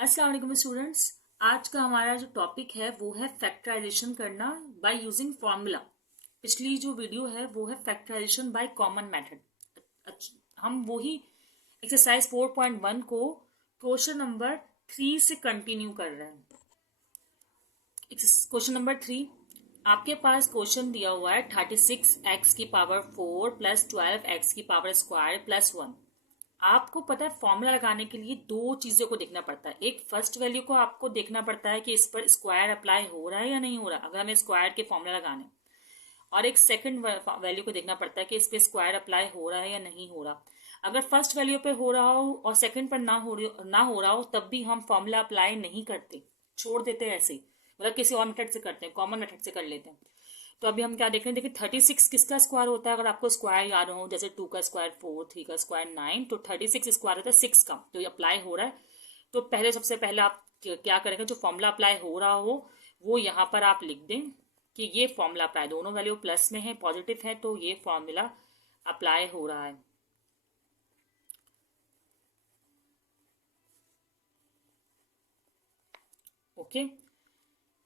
अस्सलाम वालेकुम स्टूडेंट्स। आज का हमारा जो टॉपिक है वो है फैक्टराइजेशन करना बाय यूजिंग फॉर्मूला। पिछली जो वीडियो है वो है फैक्टराइजेशन बाय कॉमन मेथड। हम वही एक्सरसाइज 4.1 को क्वेश्चन नंबर 3 से कंटिन्यू कर रहे हैं। क्वेश्चन नंबर 3, आपके पास क्वेश्चन दिया हुआ है 36x की पावर 4 प्लस 12x की पावर स्क्वायर प्लस 1। आपको पता है फॉर्मूला लगाने के लिए दो चीजों को देखना पड़ता है। एक फर्स्ट वैल्यू को आपको देखना पड़ता है कि इस पर स्क्वायर अप्लाई हो रहा है या नहीं हो रहा, अगर हमें स्क्वायर के फॉर्मूला लगाने। और एक सेकंड वैल्यू को देखना पड़ता है कि इस पे स्क्वायर अप्लाई हो रहा है या नहीं हो रहा। अगर फर्स्ट वैल्यू पे हो रहा हो और सेकंड पर ना हो रहा हो तब भी हम फॉर्मूला अप्लाई नहीं करते, छोड़ देते हैं ऐसे ही, मतलब किसी और मेथड से करते हैं, कॉमन मेथड से कर लेते हैं। तो अभी हम क्या देख रहे हैं, देखिए 36 किसका स्क्वायर होता है, अगर आपको स्क्वायर याद हो, जैसे 2 का स्क्वायर 4, 3 का स्क्वायर 9, तो 36 स्क्वायर होता है 6 का, तो ये अप्लाई हो रहा है। तो पहले सबसे पहले आप क्या करेंगे, जो फॉर्मूला अप्लाई हो रहा हो वो यहाँ पर आप लिख दें कि ये फॉर्मूला अप्लाई, दोनों वैल्यू प्लस में है, पॉजिटिव है, तो ये फॉर्मूला अप्लाई हो रहा है। ओके,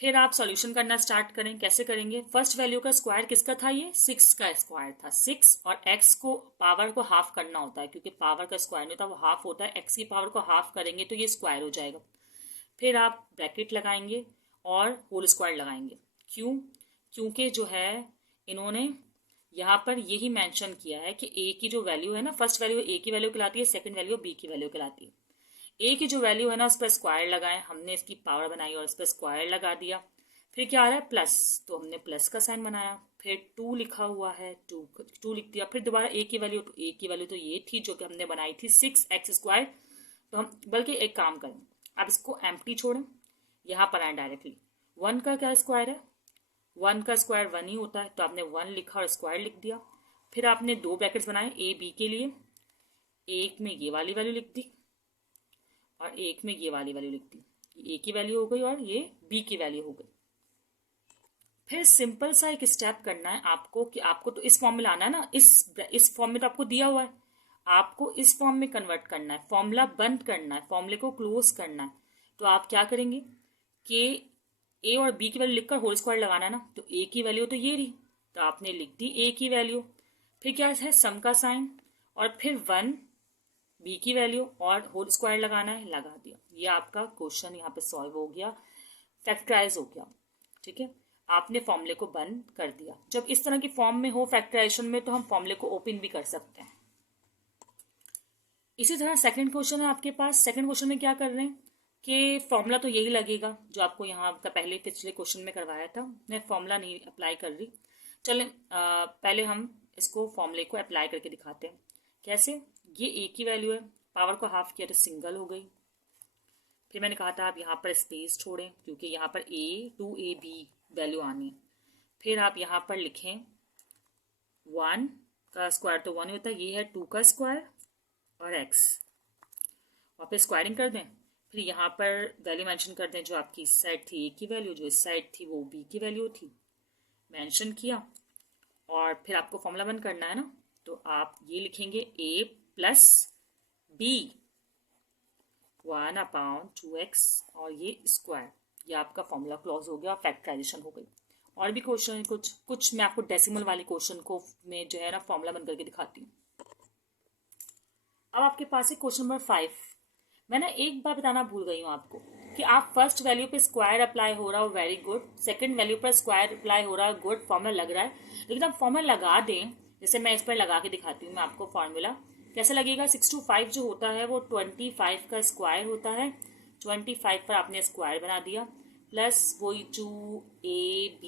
फिर आप सॉल्यूशन करना स्टार्ट करें। कैसे करेंगे, फर्स्ट वैल्यू का स्क्वायर किसका था, ये 6 का स्क्वायर था। 6 और x को पावर को हाफ करना होता है, क्योंकि पावर का स्क्वायर नहीं होता, वो हाफ होता है। x की पावर को हाफ करेंगे तो ये स्क्वायर हो जाएगा। फिर आप ब्रैकेट लगाएंगे और होल स्क्वायर लगाएंगे। क्यों, क्योंकि जो है इन्होंने यहाँ पर यही मेंशन किया है कि a की जो वैल्यू है ना, फर्स्ट वैल्यू a की वैल्यू कहलाती है, सेकंड वैल्यू b की वैल्यू कहलाती है। ए की जो वैल्यू है ना उस पर स्क्वायर लगाए, हमने इसकी पावर बनाई और इस पर स्क्वायर लगा दिया। फिर क्या आ रहा है, प्लस, तो हमने प्लस का साइन बनाया। फिर 2 लिखा हुआ है, 2 लिख दिया। फिर दोबारा ए की वैल्यू, तो ए की वैल्यू तो ये थी जो कि हमने बनाई थी 6x स्क्वायर। तो हम बल्कि एक काम करें, अब इसको एम्प्टी छोड़ें, यहाँ पर आए डायरेक्टली। 1 का क्या स्क्वायर है, 1 का स्क्वायर 1 ही होता है, तो आपने 1 लिखा और स्क्वायर लिख दिया। फिर आपने दो ब्रैकेट्स बनाए ए बी के लिए, एक में ये वाली वैल्यू लिख दी और एक में ये वाली वैल्यू लिख दी। ए की वैल्यू हो गई और ये बी की वैल्यू हो गई। फिर सिंपल सा एक स्टेप करना है आपको कि आपको तो इस फॉर्म में लाना है ना, इस फॉर्म में तो आपको दिया हुआ है, आपको इस फॉर्म में कन्वर्ट करना है, फॉर्मूला बंद करना है, फॉर्मूले को क्लोज करना है। तो आप क्या करेंगे कि ए और बी की वैल्यू लिखकर होल स्क्वायर लगाना है ना, तो ए की वैल्यू तो ये रही, तो आपने लिख दी ए की वैल्यू। फिर क्या है, सम का साइन, और फिर 1 बी की वैल्यू और होल स्क्वायर लगाना है, लगा दिया। ये आपका क्वेश्चन यहाँ पे सॉल्व हो गया, फैक्टराइज हो गया। ठीक है, आपने फॉर्मूले को बंद कर दिया। जब इस तरह की फॉर्म में हो फैक्टराइजेशन में, तो हम फॉर्मूले को ओपन भी कर सकते हैं। इसी तरह सेकंड क्वेश्चन है आपके पास। सेकंड क्वेश्चन में क्या कर रहे हैं कि फॉर्मूला तो यही लगेगा जो आपको यहाँ का पहले पिछले क्वेश्चन में करवाया था। मैं फॉर्मूला नहीं अप्लाई कर रही, चलें पहले हम इसको फॉर्मूले को अप्लाई करके दिखाते हैं। कैसे, ये ए की वैल्यू है, पावर को हाफ किया तो सिंगल हो गई। फिर मैंने कहा था आप यहाँ पर स्पेस छोड़ें, क्योंकि यहाँ पर a2ab वैल्यू आनी है। फिर आप यहाँ पर लिखें 1 का स्क्वायर तो 1 होता है, ये है 2 का स्क्वायर और x, और फिर स्क्वायरिंग कर दें। फिर यहाँ पर वैल्यू मेंशन कर दें, जो आपकी इस साइड थी a की वैल्यू, जो इस साइड थी वो b की वैल्यू थी, मेंशन किया। और फिर आपको फॉर्मूला बंद करना है ना, तो आप ये लिखेंगे a प्लस b 1/2x और ये स्क्वायर, ये आपका फॉर्मूला क्लोज हो गया, फैक्टराइजेशन हो गई। और भी क्वेश्चन कुछ मैं आपको डेसिमल वाले क्वेश्चन को में जो है ना फॉर्मूला बन करके दिखाती हूँ। अब आपके पास है क्वेश्चन नंबर 5। मैं ना एक बार बताना भूल गई हूँ आपको कि आप फर्स्ट वैल्यू पे स्क्वायर अप्लाई हो रहा हो, वेरी गुड। सेकंड वैल्यू पर स्क्वायर अप्लाई हो रहा है, गुड, फॉर्मूला लग रहा है। लेकिन आप फॉर्मूला लगा दें, जैसे मैं इस पर लगा के दिखाती हूँ मैं आपको फॉर्मूला कैसे लगेगा। 6 to 5 जो होता है वो 25 का स्क्वायर होता है। 25 पर आपने स्क्वायर बना दिया, प्लस वही 2ab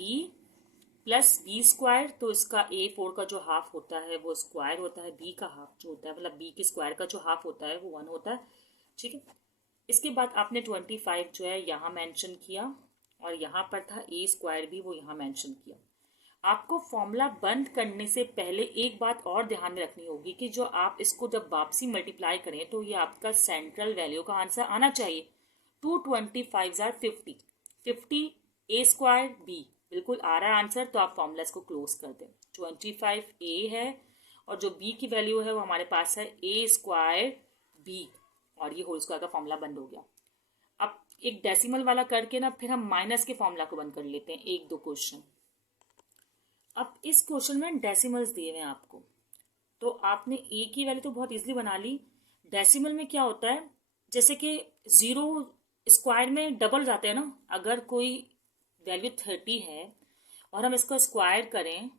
प्लस बी स्क्वायर, तो इसका a4 का जो हाफ होता है वो स्क्वायर होता है, b का हाफ जो होता है, मतलब b के स्क्वायर का जो हाफ होता है वो 1 होता है। ठीक है, इसके बाद आपने 25 जो है यहाँ मेंशन किया, और यहाँ पर था a स्क्वायर भी, वो यहाँ मेंशन किया। आपको फॉर्मूला बंद करने से पहले एक बात और ध्यान में रखनी होगी कि जो आप इसको जब वापसी मल्टीप्लाई करें तो ये आपका सेंट्रल वैल्यू का आंसर आना चाहिए। 225 आर 50, 50 a स्क्वायर b बिल्कुल आ रहा है आंसर, तो आप फॉर्मूला इसको क्लोज कर दें। 25 a है और जो b की वैल्यू है वो हमारे पास है a स्क्वायर b, और ये होल स्क्वायर का फॉर्मूला बंद हो गया। एक डेसिमल वाला करके ना फिर हम माइनस के फॉर्मूला को बंद कर लेते हैं, एक दो क्वेश्चन। अब इस क्वेश्चन में डेसिमल्स दिए हुए हैं आपको, तो आपने ए की वैल्यू तो बहुत इजीली बना ली। डेसिमल में क्या होता है, जैसे कि जीरो स्क्वायर में डबल जाते हैं ना। अगर कोई वैल्यू 30 है और हम इसको स्क्वायर करें,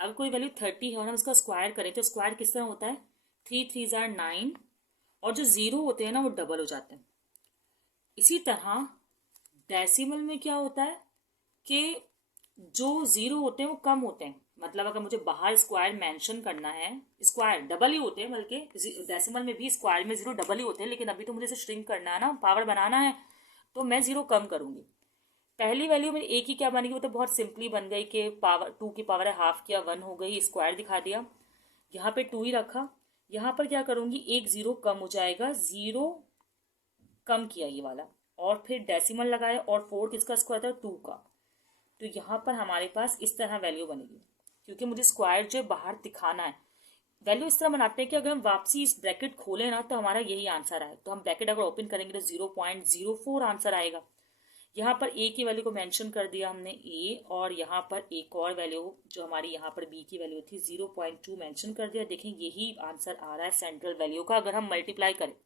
अगर कोई वैल्यू 30 है और हम इसका स्क्वायर करें तो स्क्वायर किस तरह होता है, 3 3 जार 9, और जो जीरो होते हैं ना वो डबल हो जाते हैं। इसी तरह डेसिमल में क्या होता है कि जो जीरो होते हैं वो कम होते हैं। मतलब अगर मुझे बाहर स्क्वायर मेंशन करना है, स्क्वायर डबल ही होते हैं, बल्कि डेसिमल में भी स्क्वायर में जीरो डबल ही होते हैं, लेकिन अभी तो मुझे इसे श्रिंक करना है ना, पावर बनाना है, तो मैं जीरो कम करूंगी। पहली वैल्यू में एक ही क्या बनेगी, वो तो बहुत सिंपली बन गई कि पावर 2 की पावर है हाफ किया 1 हो गई, स्क्वायर दिखा दिया, यहाँ पे 2 ही रखा। यहाँ पर क्या करूंगी, एक जीरो कम हो जाएगा, जीरो कम किया ये वाला, और फिर डेसिमल लगाया, और 4 किसका स्क्वायर था, 2 का। तो यहाँ पर हमारे पास इस तरह वैल्यू बनेगी, क्योंकि मुझे स्क्वायर जो बाहर दिखाना है। वैल्यू इस तरह बनाते हैं कि अगर हम वापसी इस ब्रैकेट खोलें ना तो हमारा यही आंसर आए, तो हम ब्रैकेट अगर ओपन करेंगे तो 0.04 आंसर आएगा। यहाँ पर ए की वैल्यू को मेंशन कर दिया हमने ए, और यहाँ पर एक और वैल्यू जो हमारी यहाँ पर बी की वैल्यू थी 0.2 मेंशन कर दिया। देखें यही आंसर आ रहा है सेंट्रल वैल्यू का, अगर हम मल्टीप्लाई करें।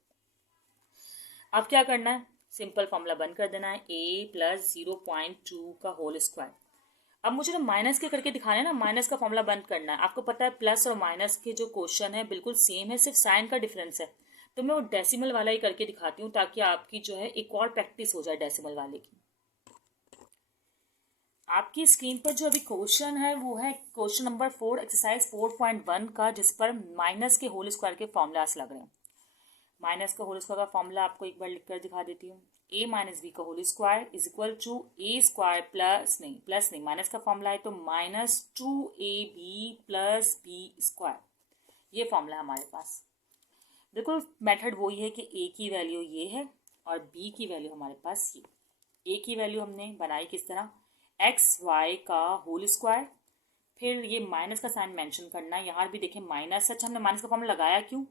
अब क्या करना है, सिंपल फॉर्मूला बंद कर देना है, a प्लस 0.2 का होल स्क्वायर। अब मुझे ना माइनस के करके दिखाना है ना, माइनस का फॉर्मूला बंद करना है। आपको पता है प्लस और माइनस के जो क्वेश्चन है बिल्कुल सेम है, सिर्फ साइन का डिफरेंस है। तो मैं वो डेसिमल वाला ही करके दिखाती हूँ, ताकि आपकी जो है एक और प्रैक्टिस हो जाए डेसिमल वाले की। आपकी स्क्रीन पर जो अभी क्वेश्चन है वो है क्वेश्चन नंबर 4 एक्सरसाइज 4.1 का, जिस पर माइनस के होल स्क्वायर के फॉर्मूलास लग रहे हैं। माइनस का होल स्क्वायर का फॉर्मूला आपको एक बार लिखकर दिखा देती हूँ। a माइनस बी का whole square is equal to A square plus नहीं माइनस का फॉर्मूला है तो -2ab प्लस बी स्क्वायर। ये फॉर्मूला है हमारे पास। बिल्कुल मेथड वही है कि a की वैल्यू ये है और b की वैल्यू हमारे पास ये। a की वैल्यू हमने बनाई किस तरह, एक्स वाई का होल स्क्वायर, फिर ये माइनस का साइन मेंशन करना है। यहाँ भी देखें माइनस, अच्छा हमने माइनस का फॉर्मूला लगाया क्यों,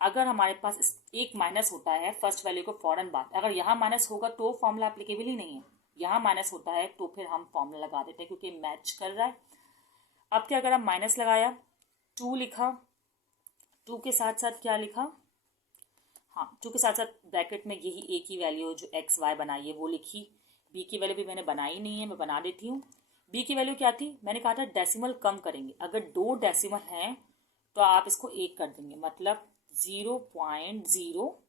अगर हमारे पास एक माइनस होता है फर्स्ट वैल्यू को फौरन बाद, अगर यहाँ माइनस होगा तो फॉर्मूला एप्लीकेबल ही नहीं है, यहाँ माइनस होता है तो फिर हम फॉर्मूला लगा देते हैं क्योंकि मैच कर रहा है। अब क्या करा, माइनस लगाया, 2 लिखा, 2 के साथ साथ क्या लिखा, हाँ 2 के साथ साथ ब्रैकेट में यही ए की वैल्यू जो एक्स वाई बनाई है वो लिखी। बी की वैल्यू भी मैंने बनाई नहीं है, मैं बना देती हूँ। बी की वैल्यू क्या थी, मैंने कहा था डेसिमल कम करेंगे, अगर 2 डेसिमल हैं तो आप इसको 1 कर देंगे, मतलब 0.0,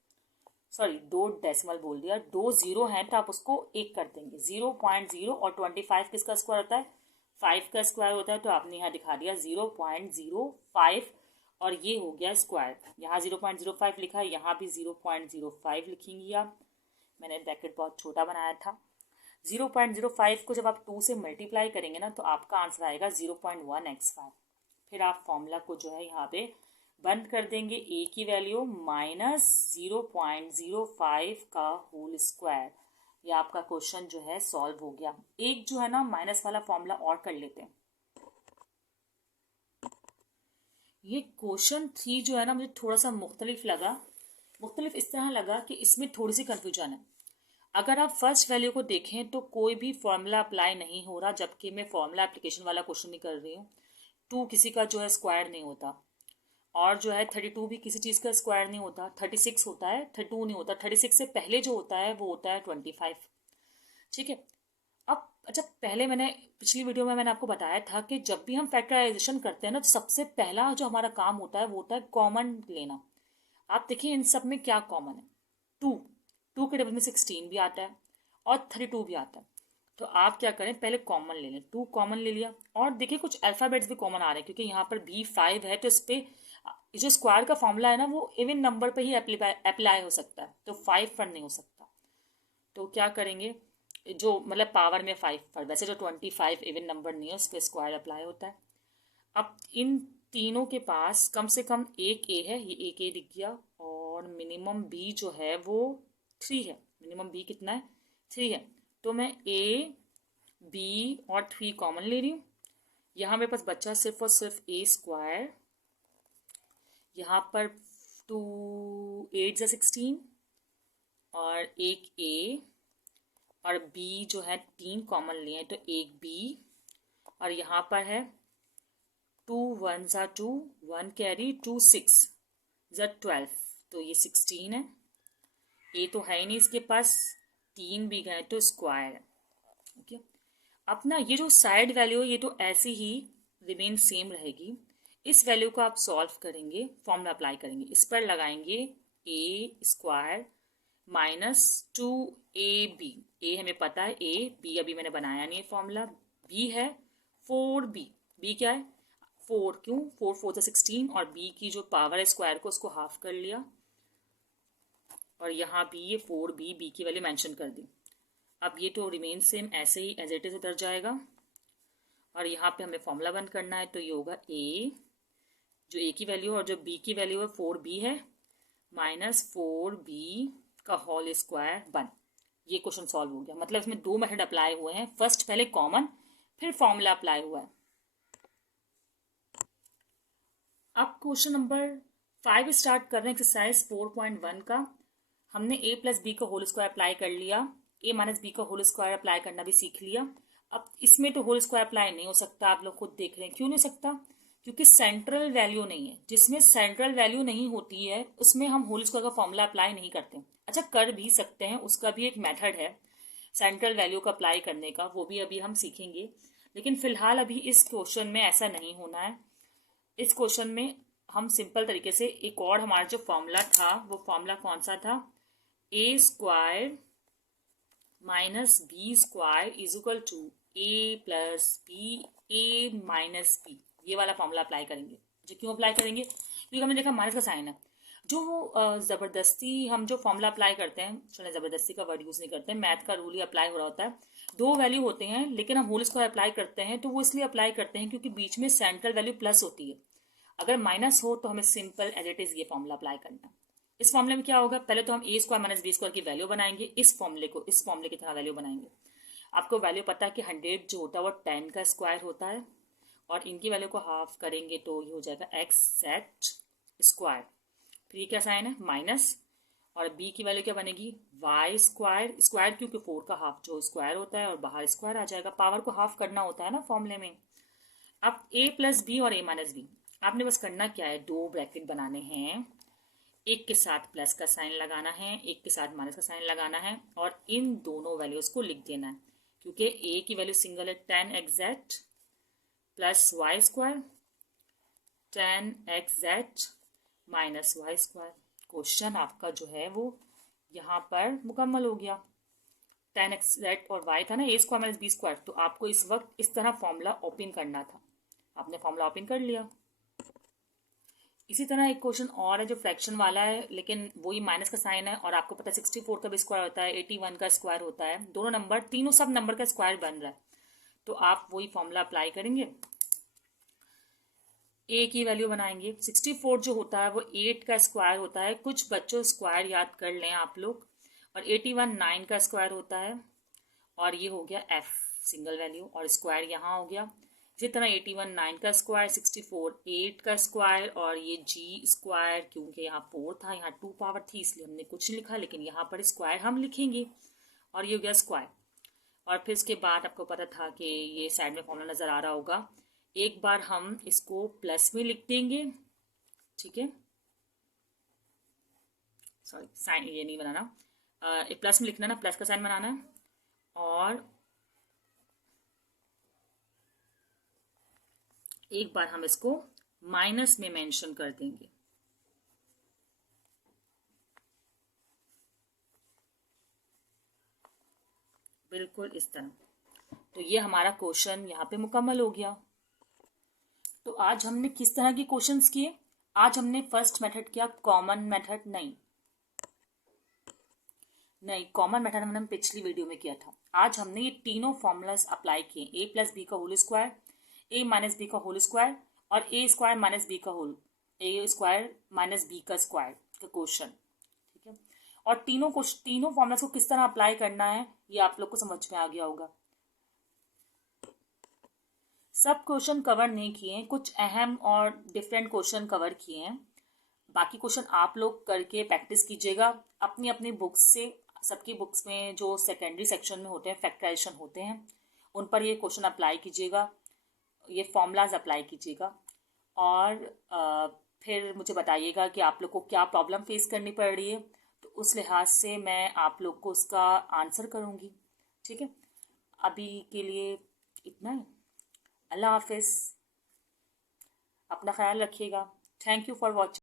सॉरी 2 डेसिमल बोल दिया, 2 जीरो हैं तो आप उसको 1 कर देंगे। 0.0 और 25 किसका स्क्वायर होता है, 5 का स्क्वायर होता है, तो आपने यहाँ दिखा दिया 0.05, और ये हो गया स्क्वायर। यहाँ 0.05 लिखा है, यहाँ भी 0.05 लिखेंगी आप, मैंने ब्रैकेट बहुत छोटा बनाया था। 0.05 को जब आप 2 से मल्टीप्लाई करेंगे ना तो आपका आंसर आएगा 0.1x5। फिर आप फॉर्मूला को जो है यहाँ पे बंद कर देंगे, a की वैल्यू -0.05 का होल स्क्वायर। ये आपका क्वेश्चन जो है सॉल्व हो गया। एक जो है ना माइनस वाला फॉर्मूला और कर लेते हैं। ये क्वेश्चन 3 जो है ना मुझे थोड़ा सा मुख्तलिफ लगा। मुख्तलिफ इस तरह लगा कि इसमें थोड़ी सी कन्फ्यूजन है। अगर आप फर्स्ट वैल्यू को देखें तो कोई भी फॉर्मूला अप्लाई नहीं हो रहा, जबकि मैं फॉर्मूला एप्लीकेशन वाला क्वेश्चन नहीं कर रही हूँ। 2 किसी का जो है स्क्वायर नहीं होता, और जो है 32 भी किसी चीज़ का स्क्वायर नहीं होता, 36 होता है, 32 नहीं होता। 36 से पहले जो होता है वो होता है 25। ठीक है। अब अच्छा, पहले मैंने पिछली वीडियो में मैंने आपको बताया था कि जब भी हम फैक्टराइजेशन करते हैं ना तो सबसे पहला जो हमारा काम होता है वो होता है कॉमन लेना। आप देखिए इन सब में क्या कॉमन है, 2 के डबल में 16 भी आता है और 32 भी आता है। तो आप क्या करें, पहले कॉमन ले लें, 2 कॉमन ले लिया, और देखिए कुछ अल्फ़ाबेट्स भी कॉमन आ रहे हैं क्योंकि यहाँ पर B5 है, तो इस पर जो स्क्वायर का फॉर्मूला है ना वो इवन नंबर पे ही अप्लाई हो सकता है, तो 5 पर नहीं हो सकता। तो क्या करेंगे, जो मतलब पावर में 5 पर, वैसे जो 25 इवन नंबर नहीं है उस पर स्क्वायर अप्लाई होता है। अब इन तीनों के पास कम से कम एक ए है, ये एक ए दिख गया, और मिनिमम बी जो है वो 3 है। मिनिमम बी कितना है, 3 है। तो मैं ए बी और 3 कॉमन ले रही हूँ। यहाँ मेरे पास बच्चा सिर्फ और सिर्फ ए स्क्वायर, यहाँ पर 8 × 16 और एक ए और बी जो है 3 कॉमन लिए तो एक बी और यहाँ पर है 2 1 × 2 1 कैरी 2 6 × 12 तो ये 16 है। ए तो है ही नहीं इसके पास, 3 भी गए तो स्क्वायर है। ओके, अपना ये जो साइड वैल्यू है ये तो ऐसी ही रिमेन सेम रहेगी। इस वैल्यू को आप सॉल्व करेंगे, फॉर्मूला अप्लाई करेंगे, इस पर लगाएंगे ए स्क्वायर माइनस 2ab। ए हमें पता है, ए बी अभी मैंने बनाया नहीं है फॉर्मूला, बी है 4b। बी क्या है 4, क्यों 4 4 तो 16 और बी की जो पावर है स्क्वायर को उसको हाफ कर लिया और यहाँ भी ये 4b बी की वैल्यू मेंशन कर दी। अब ये तो रिमेन सेम ऐसे ही एज इट इज उतर जाएगा और यहाँ पे हमें फॉर्मूला बंद करना है तो ये होगा ए जो ए की वैल्यू और जो बी की वैल्यू है 4b है माइनस 4b का होल स्क्वायर 1। ये क्वेश्चन सॉल्व हो गया। मतलब इसमें 2 मेथड अप्लाई हुए हैं, फर्स्ट पहले कॉमन फिर फॉर्मूला अप्लाई हुआ है। अब क्वेश्चन नंबर 5 स्टार्ट कर रहे हैं एक्सरसाइज 4.1 का। हमने a + b का होल स्क्वायर अप्लाई कर लिया, a - b का होल स्क्वायर अप्लाई करना भी सीख लिया। अब इसमें तो होल स्क्वायर अप्लाई नहीं हो सकता, आप लोग खुद देख रहे हैं। क्यों नहीं हो सकता? क्योंकि सेंट्रल वैल्यू नहीं है। जिसमें सेंट्रल वैल्यू नहीं होती है उसमें हम होल स्क्वायर का फॉर्मूला अप्लाई नहीं करते। अच्छा, कर भी सकते हैं, उसका भी एक मेथड है सेंट्रल वैल्यू का अप्लाई करने का, वो भी अभी हम सीखेंगे। लेकिन फिलहाल अभी इस क्वेश्चन में ऐसा नहीं होना है। इस क्वेश्चन में हम सिंपल तरीके से एक और हमारा जो फॉर्मूला था वो फॉर्मूला कौन सा था, a square minus B square is equal to a plus b a minus b. ये वाला फॉर्मूला अप्लाई करेंगे। जो क्यों अप्लाई करेंगे? क्योंकि हमने देखा माइनस का साइन है। जो ज़बरदस्ती हम जो फॉर्मूला अप्लाई करते हैं, चलो ज़बरदस्ती का वर्ड यूज़ नहीं करते, मैथ का रूल ही अप्लाई हो रहा होता है। 2 वैल्यू होते हैं लेकिन हम होल स्क्वायर अप्लाई करते हैं तो वो इसलिए अप्लाई करते हैं क्योंकि बीच में सेंट्रल वैल्यू प्लस होती है। अगर माइनस हो तो हमें सिंपल एज इट इज ये फॉर्मूला अप्लाई करना है। इस फॉर्मूले में क्या होगा, पहले तो हम ए स्क्वायर माइनस बी स्क्वायर की वैल्यू बनाएंगे, इस फॉर्मूले को इस फॉर्मूले की तरह वैल्यू बनाएंगे। आपको वैल्यू पता है कि 100 जो होता है वो 10 का स्क्वायर होता है और इनकी वैल्यू को हाफ करेंगे तो ये हो जाएगा XZ स्क्वायर। फिर ये क्या साइन है माइनस और b की वैल्यू क्या बनेगी y स्क्वायर। स्क्वायर क्योंकि 4 का हाफ जो स्क्वायर होता है और बाहर स्क्वायर आ जाएगा, पावर को हाफ करना होता है ना फॉर्मूले में। अब a + b और a - b, आपने बस करना क्या है, 2 ब्रैकेट बनाने हैं, एक के साथ प्लस का साइन लगाना है, एक के साथ माइनस का साइन लगाना है और इन दोनों वैल्यूज को लिख देना है। क्योंकि a की वैल्यू सिंगल है 10XZ plus Y square 10XZ minus Y square. Question आपका जो है वो यहाँ पर मुकम्मल हो गया। 10XZ और y था ना, a square minus B square, तो आपको इस वक्त इस तरह फॉर्मूला ओपन करना था। आपने फॉर्मूला ओपन कर लिया। इसी तरह एक क्वेश्चन और है जो फ्रैक्शन वाला है लेकिन वही माइनस का साइन है और आपको पता है 64 का भी स्क्वायर होता है, 81 का स्क्वायर होता है, दोनों नंबर तीनों सब नंबर का स्क्वायर बन रहा है। तो आप वही फॉर्मूला अप्लाई करेंगे, ए की वैल्यू बनाएंगे। 64 जो होता है वो 8 का स्क्वायर होता है, कुछ बच्चों स्क्वायर याद कर लें आप लोग। और 81 9 का स्क्वायर होता है और ये हो गया f सिंगल वैल्यू और स्क्वायर यहाँ हो गया। इसी तरह 81 9 का स्क्वायर, 64 8 का स्क्वायर और ये g स्क्वायर, क्योंकि यहाँ 4 था यहाँ 2 पावर थी इसलिए हमने कुछ नहीं लिखा, लेकिन यहाँ पर स्क्वायर हम लिखेंगे और ये हो गया स्क्वायर। और फिर इसके बाद आपको पता था कि ये साइड में फॉर्मूला नज़र आ रहा होगा, एक बार हम इसको प्लस में लिख देंगे, ठीक है, सॉरी साइन ये नहीं बनाना, प्लस में लिखना ना, प्लस का साइन बनाना है और एक बार हम इसको माइनस में मेंशन कर देंगे। बिल्कुल इस तरह। तो ये हमारा क्वेश्चन यहाँ पे मुकम्मल हो गया। तो आज हमने किस तरह के क्वेश्चंस किए? आज हमने फर्स्ट मेथड किया, कॉमन मेथड नहीं, कॉमन मेथड हमने पिछली वीडियो में किया था। आज हमने ये तीनों फॉर्मूलाज अप्लाई किए, a + b का होल स्क्वायर, a - b का होल स्क्वायर और a स्क्वायर माइनस b का whole, a square minus b का स्क्वायर का क्वेश्चन, ठीक है। और तीनों फॉर्मूलाज को किस तरह अप्लाई करना है ये आप लोग को समझ में आ गया होगा। सब क्वेश्चन कवर नहीं किए, कुछ अहम और डिफरेंट क्वेश्चन कवर किए हैं। बाकी क्वेश्चन आप लोग करके प्रैक्टिस कीजिएगा अपनी अपनी बुक्स से। सबकी बुक्स में जो सेकेंडरी सेक्शन में होते हैं, फैक्टराइजेशन होते हैं, उन पर ये क्वेश्चन अप्लाई कीजिएगा, ये फॉर्मूलाज अप्लाई कीजिएगा। और फिर मुझे बताइएगा कि आप लोग को क्या प्रॉब्लम फेस करनी पड़ रही है, तो उस लिहाज से मैं आप लोग को उसका आंसर करूँगी। ठीक है, अभी के लिए इतना ही। अल्लाह हाफिज़, अपना ख्याल रखिएगा। Thank you for watching.